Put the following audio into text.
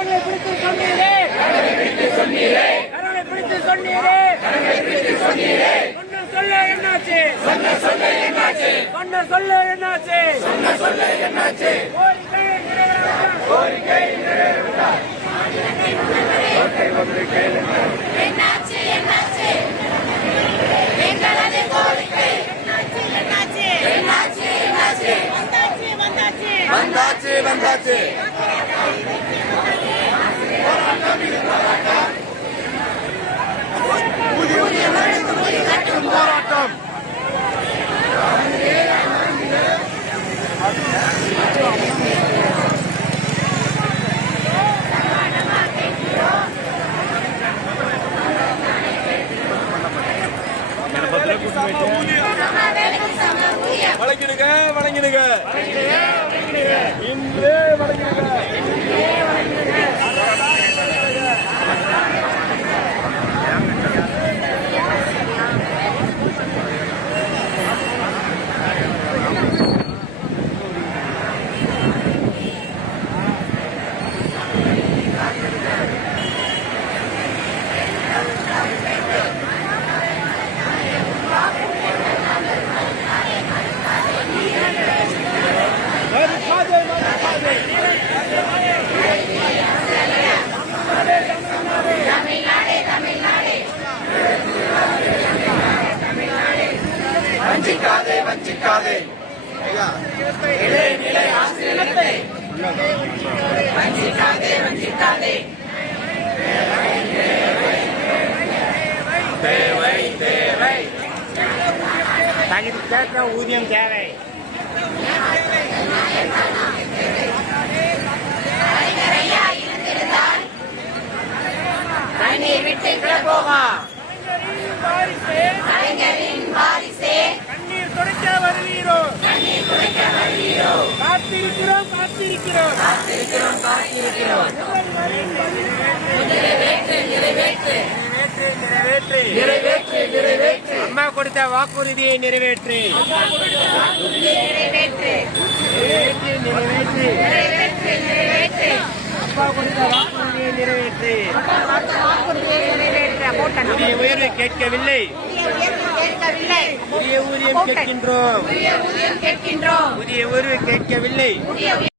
கரங்களை பிடித்து சொன்னீரே கரங்களை பிடித்து சொன்னீரே சொன்ன சொல்ல என்னாச்சு சொன்ன சொல்ல என்னாச்சு கோரிக்கை நிறைவேற்றார் வந்தாச்சு போராட்டம் வழங்கிடுங்க இன்றே வழங்கிடுங்க வஞ்சிக்காதே இடைநிலை ஆசிரியத்தை வஞ்சிக்காதே தேவை கேட்க ஊதியம் தேவை தண்ணீர் விட்டு கிளப்போமா கண்ணீர் துடைக்க வருவீரோ காத்திருக்கிறோம் நிறைவேற்று அம்மா கொடுத்த வாக்குறுதியை நிறைவேற்று அப்பா கொடுத்த வாக்குறுதியை நிறைவேற்று புதிய உயர்வை கேட்கவில்லை புதிய ஊதியம் கேட்கின்றோம் புதிய உயர்வை கேட்கவில்லை